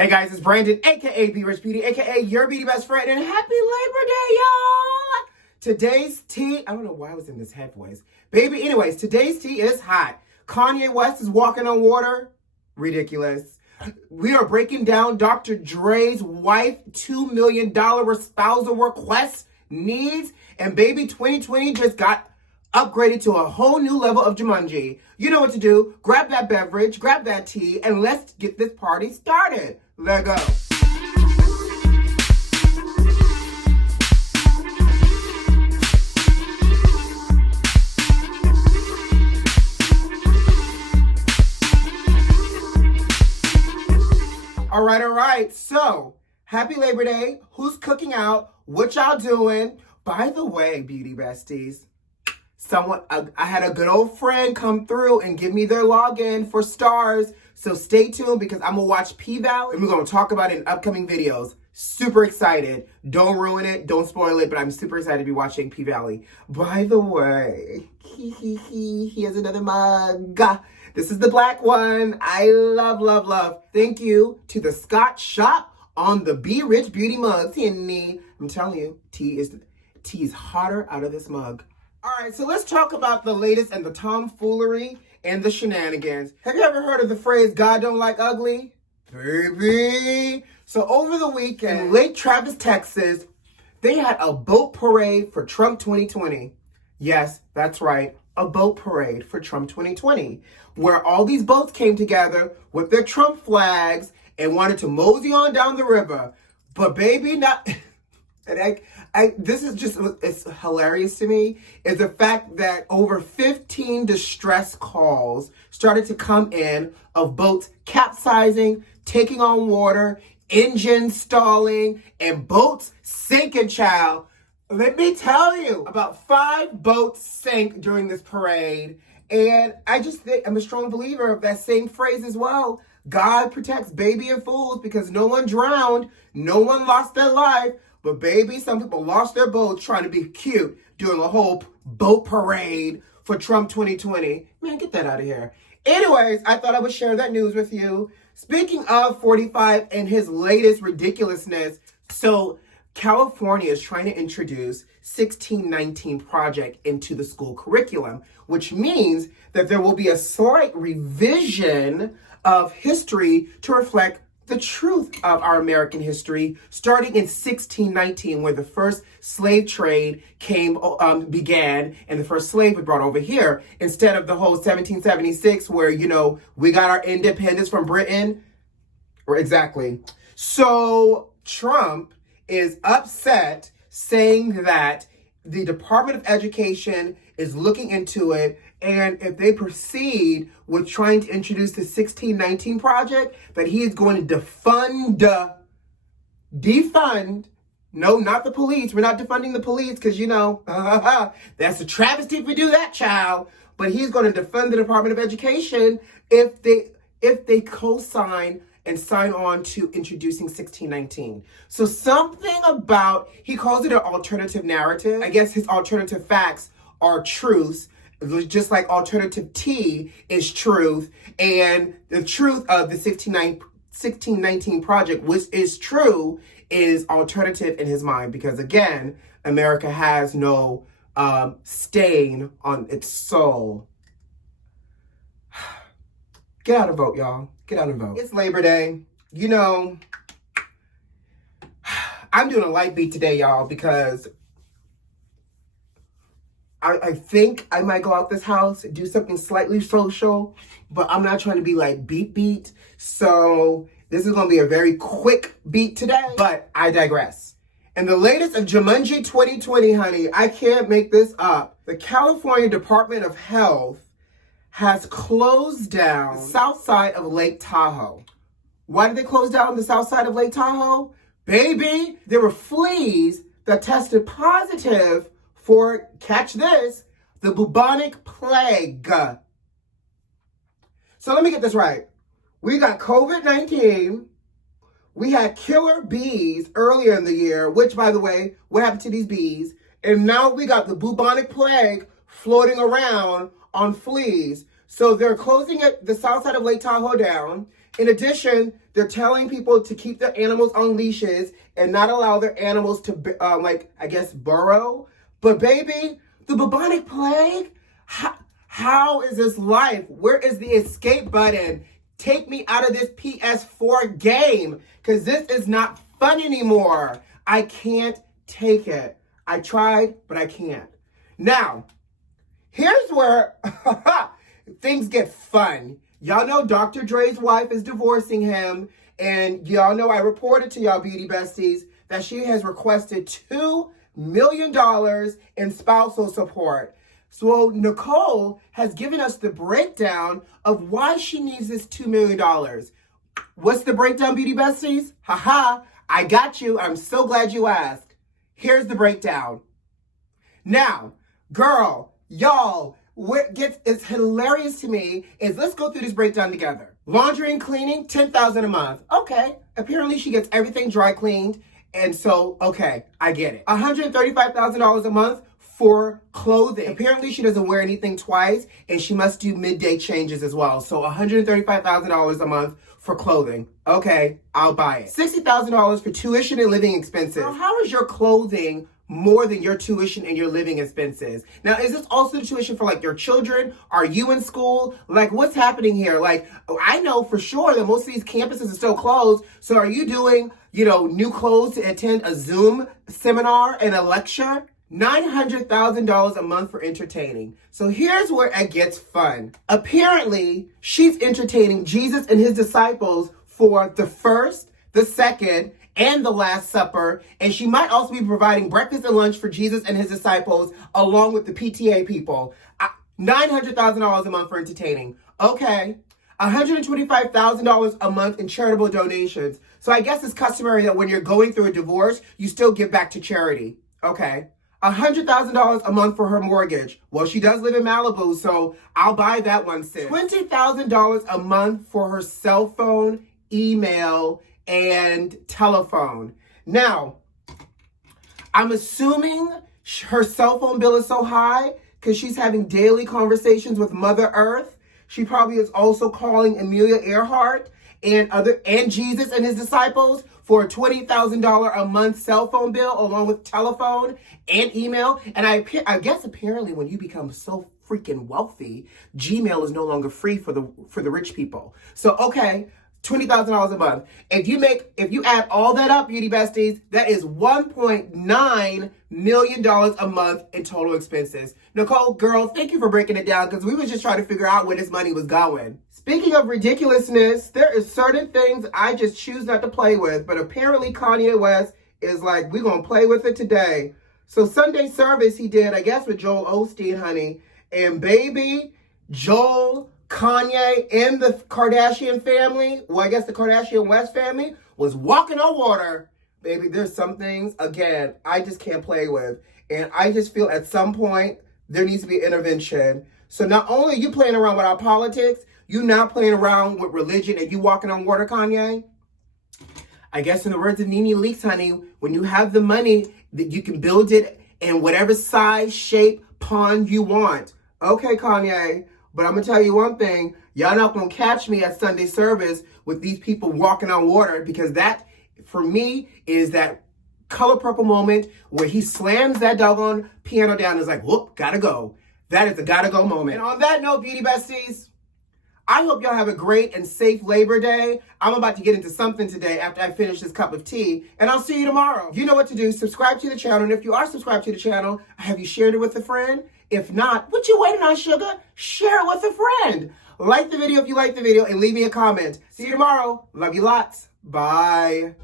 Hey guys, it's Brandon, aka B.Rich Beauty, aka your beauty best friend, and happy Labor Day, y'all! Today's tea, I don't know why I was in this head voice. Baby, anyways, today's tea is hot. Kanye West is walking on water. Ridiculous. We are breaking down DR.DRE'S wife $2 million spousal request needs, and baby, 2020 just got upgraded to a whole new level of Jumanji. You know what to do. Grab that beverage, grab that tea, and let's get this party started. Let go. All right. So, happy Labor Day. Who's cooking out? What y'all doing? By the way, beauty besties, I had a good old friend come through and give me their login for stars. So stay tuned because I'm going to watch P-Valley and we're going to talk about it in upcoming videos. Super excited. Don't ruin it. Don't spoil it. But I'm super excited to be watching P-Valley. By the way, he has another mug. This is the black one. I love. Thank you to the Scott shop on the B.Rich beauty mugs. I'm telling you, tea is hotter out of this mug. All right, so let's talk about the latest and the tomfoolery and the shenanigans. Have you ever heard of the phrase, God don't like ugly? Baby. So over the weekend, in Lake Travis, Texas, they had a boat parade for Trump 2020. Yes, that's right, a boat parade for Trump 2020, where all these boats came together with their Trump flags and wanted to mosey on down the river. But baby, not... And this is just, it's hilarious to me, is the fact that over 15 distress calls started to come in of boats capsizing, taking on water, engines stalling, and boats sinking, child. Let me tell you, about 5 boats sank during this parade. And I just think, I'm a strong believer of that same phrase as well. God protects baby and fools because no one drowned, no one lost their life. But baby, some people lost their boats trying to be cute during a whole boat parade for Trump 2020. Man, get that out of here. Anyways, I thought I would share that news with you. Speaking of 45 and his latest ridiculousness, so California is trying to introduce 1619 Project into the school curriculum, which means that there will be a slight revision of history to reflect the truth of our American history, starting in 1619, where the first slave trade began, and the first slave was brought over here, instead of the whole 1776, where, we got our independence from Britain. Exactly. So Trump is upset, saying that the Department of Education is looking into it, and if they proceed with trying to introduce the 1619 Project, that he is going to defund, no, not the police. We're not defunding the police because, that's a travesty if we do that, child. But he's going to defund the Department of Education if they co-sign and sign on to introducing 1619. So something about, he calls it an alternative narrative. I guess his alternative facts are truths, just like alternative tea is truth, and the truth of the 1619 Project, which is true, is alternative in his mind, because again, America has no stain on its soul. Get out and vote, y'all. Get out and vote. It's Labor Day. I'm doing a light beat today, y'all, because I think I might go out this house, do something slightly social, but I'm not trying to be like beat. So this is going to be a very quick beat today, but I digress. And the latest of Jumanji 2020, honey, I can't make this up. The California Department of Health has closed down the south side of Lake Tahoe. Why did they close down the south side of Lake Tahoe? Baby, there were fleas that tested positive for, catch this, the bubonic plague. So let me get this right. We got COVID-19. We had killer bees earlier in the year, which, by the way, what happened to these bees? And now we got the bubonic plague floating around on fleas. So they're closing the south side of Lake Tahoe down. In addition, they're telling people to keep their animals on leashes and not allow their animals to, burrow. But baby, the bubonic plague? How is this life? Where is the escape button? Take me out of this PS4 game, because this is not fun anymore. I can't take it. I tried, but I can't. Now, here's where things get fun. Y'all know Dr.Dre's wife is divorcing him, and y'all know I reported to y'all beauty besties that she has requested $2 million in spousal support. So Nicole has given us the breakdown of why she needs this $2 million. What's the breakdown, beauty besties? Haha, I got you. I'm so glad you asked. Here's the breakdown. Now, girl, y'all, what it's hilarious to me is, let's go through this breakdown together. Laundry and cleaning, $10,000 a month. Okay, apparently she gets everything dry cleaned, and so, okay, I get it. $135,000 a month for clothing. Apparently she doesn't wear anything twice, and she must do midday changes as well. So $135,000 a month for clothing. Okay, I'll buy it. $60,000 for tuition and living expenses. Now, how is your clothing more than your tuition and your living expenses? Now, is this also the tuition for like your children? Are you in school? Like, what's happening here? Like, I know for sure that most of these campuses are still closed. So are you doing, new clothes to attend a Zoom seminar and a lecture? $900,000 a month for entertaining. So here's where it gets fun. Apparently, she's entertaining Jesus and his disciples for the first, the second, and the Last Supper, and she might also be providing breakfast and lunch for Jesus and his disciples, along with the PTA people. $900,000 a month for entertaining. Okay. $125,000 a month in charitable donations. So I guess it's customary that when you're going through a divorce, you still give back to charity. Okay. $100,000 a month for her mortgage. Well, she does live in Malibu, so I'll buy that one, sis. $20,000 a month for her cell phone, email, and telephone. Now, I'm assuming her cell phone bill is so high because she's having daily conversations with Mother Earth. She probably is also calling Amelia Earhart and Jesus and his disciples for a $20,000 a month cell phone bill, along with telephone and email. And I guess apparently when you become so freaking wealthy, Gmail is no longer free for the rich people. So okay, $20,000 a month. If you add all that up, beauty besties, that is $1.9 million a month in total expenses. Nicole, girl, thank you for breaking it down, because we were just trying to figure out where this money was going. Speaking of ridiculousness, there is certain things I just choose not to play with, but apparently Kanye West is like, we're going to play with it today. So Sunday service he did, I guess, with Joel Osteen, honey, and baby, Joel, Kanye, and the Kardashian family, well, I guess the Kardashian West family, was walking on water. Baby, there's some things, again, I just can't play with. And I just feel at some point, there needs to be intervention. So not only are you playing around with our politics, you now playing around with religion, and you walking on water, Kanye. I guess in the words of Nene Leakes, honey, when you have the money, that you can build it in whatever size, shape, pond you want. Okay, Kanye. But I'm going to tell you one thing. Y'all not going to catch me at Sunday service with these people walking on water, because that, for me, is that Color Purple moment where he slams that doggone piano down and is like, whoop, gotta go. That is a gotta go moment. And on that note, beauty besties, I hope y'all have a great and safe Labor Day. I'm about to get into something today after I finish this cup of tea, and I'll see you tomorrow. You know what to do. Subscribe to the channel, and if you are subscribed to the channel, have you shared it with a friend? If not, what you waiting on, sugar? Share it with a friend. Like the video if you like the video, and leave me a comment. See you tomorrow. Love you lots. Bye.